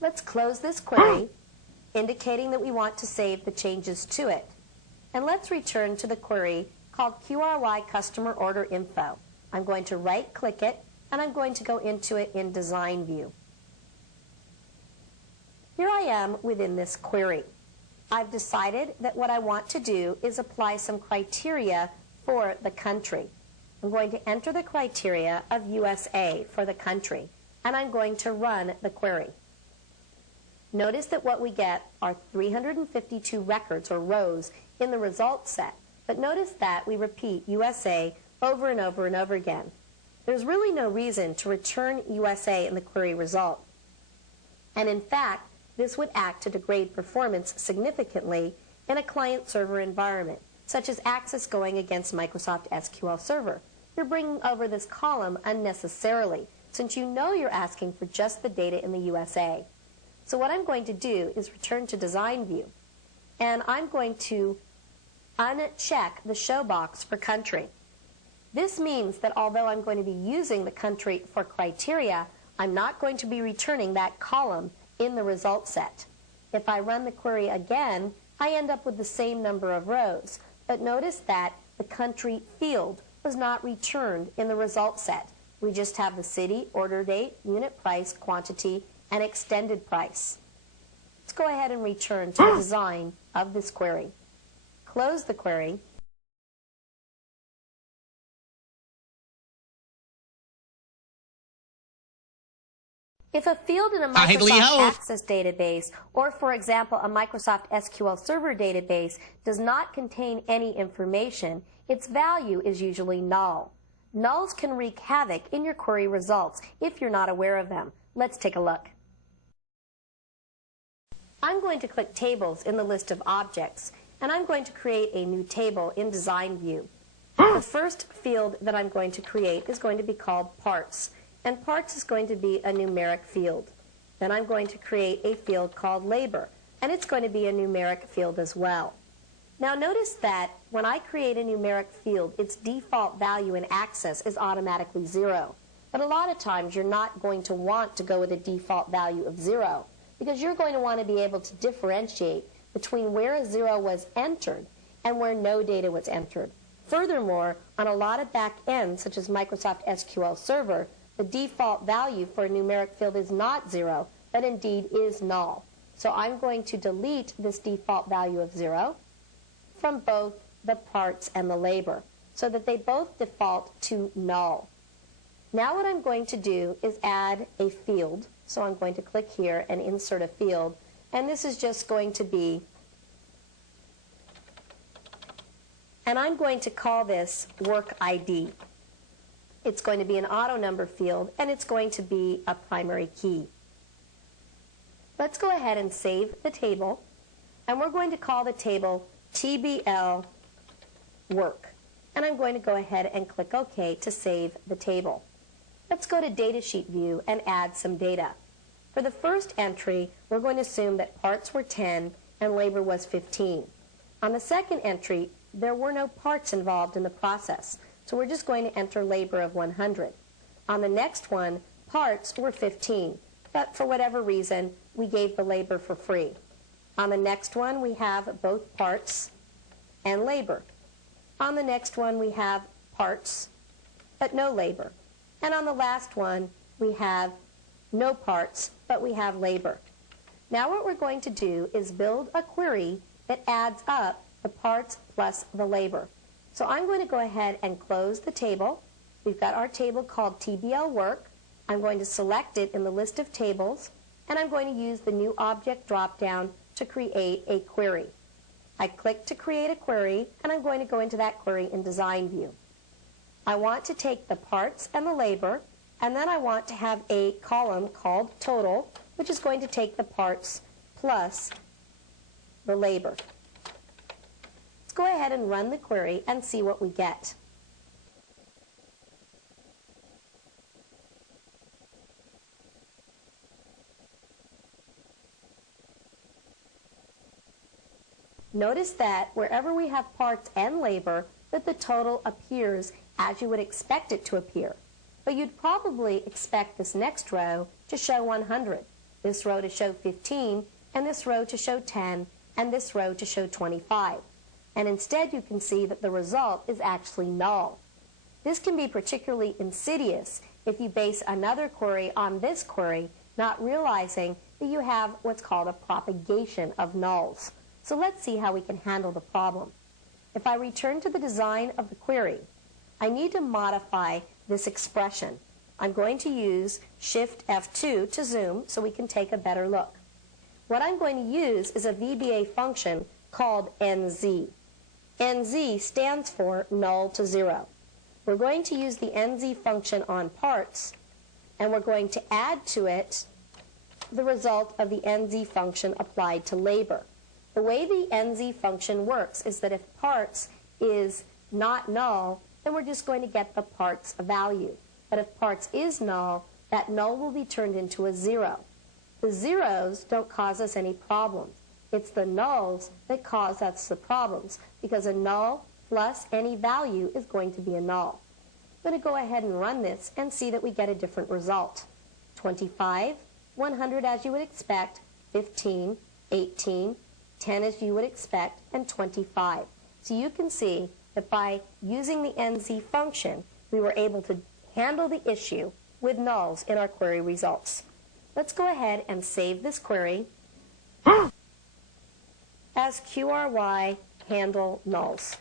Let's close this query, indicating that we want to save the changes to it. And let's return to the query called QRY Customer Order Info. I'm going to right-click it, and I'm going to go into it in Design View. Here I am within this query. I've decided that what I want to do is apply some criteria for the country. I'm going to enter the criteria of USA for the country, and I'm going to run the query. Notice that what we get are 352 records or rows in the results set, but notice that we repeat USA over and over and over again. There's really no reason to return USA in the query result. And in fact, this would act to degrade performance significantly in a client-server environment, such as Access going against Microsoft SQL Server. You're bringing over this column unnecessarily, since you know you're asking for just the data in the USA. So what I'm going to do is return to Design View, and I'm going to uncheck the show box for country. This means that although I'm going to be using the country for criteria, I'm not going to be returning that column in the result set. If I run the query again, I end up with the same number of rows, but notice that the country field was not returned in the result set. We just have the city, order date, unit price, quantity, and extended price. Let's go ahead and return to the design of this query. Close the query. If a field in a Microsoft Access database, or for example a Microsoft SQL Server database, does not contain any information, its value is usually null. Nulls can wreak havoc in your query results if you're not aware of them. Let's take a look. I'm going to click Tables in the list of objects, and I'm going to create a new table in Design View. The first field that I'm going to create is going to be called Parts, and Parts is going to be a numeric field. Then I'm going to create a field called Labor, and it's going to be a numeric field as well. Now notice that when I create a numeric field, its default value in Access is automatically 0. But a lot of times you're not going to want to go with a default value of 0, because you're going to want to be able to differentiate between where a 0 was entered and where no data was entered. Furthermore, on a lot of back ends, such as Microsoft SQL Server, the default value for a numeric field is not 0, but indeed is null. So I'm going to delete this default value of 0 from both the parts and the labor, so that they both default to null. Now what I'm going to do is add a field. So I'm going to click here and insert a field, and this is just going to be, and I'm going to call this Work ID. It's going to be an auto number field, and it's going to be a primary key. Let's go ahead and save the table, and we're going to call the table TBL Work. And I'm going to go ahead and click OK to save the table. Let's go to Datasheet View and add some data. For the first entry, we're going to assume that parts were 10 and labor was 15. On the second entry, there were no parts involved in the process, so we're just going to enter labor of 100. On the next one, parts were 15, but for whatever reason, we gave the labor for free. On the next one, we have both parts and labor. On the next one, we have parts, but no labor. And on the last one, we have no parts, but we have labor. Now what we're going to do is build a query that adds up the parts plus the labor. So I'm going to go ahead and close the table. We've got our table called TBL Work. I'm going to select it in the list of tables, and I'm going to use the New Object drop-down to create a query. I click to create a query, and I'm going to go into that query in Design View. I want to take the parts and the labor, and then I want to have a column called Total, which is going to take the parts plus the labor. Let's go ahead and run the query and see what we get. Notice that wherever we have parts and labor, that the total appears as you would expect it to appear. But you'd probably expect this next row to show 100. this row to show 15, and this row to show 10, and this row to show 25. And instead you can see that the result is actually null. This can be particularly insidious if you base another query on this query, not realizing that you have what's called a propagation of nulls. So let's see how we can handle the problem. If I return to the design of the query, I need to modify this expression. I'm going to use Shift F2 to zoom so we can take a better look. What I'm going to use is a VBA function called NZ. NZ stands for null to 0. We're going to use the NZ function on parts, and we're going to add to it the result of the NZ function applied to labor. The way the NZ function works is that if parts is not null, then we're just going to get the parts value. But if parts is null, that null will be turned into a 0. The zeros don't cause us any problems. It's the nulls that cause us the problems, because a null plus any value is going to be a null. I'm going to go ahead and run this and see that we get a different result. 25, 100 as you would expect, 15, 18, 10 as you would expect, and 25. So you can see that by using the NZ function, we were able to handle the issue with nulls in our query results. Let's go ahead and save this query as QRY handle nulls.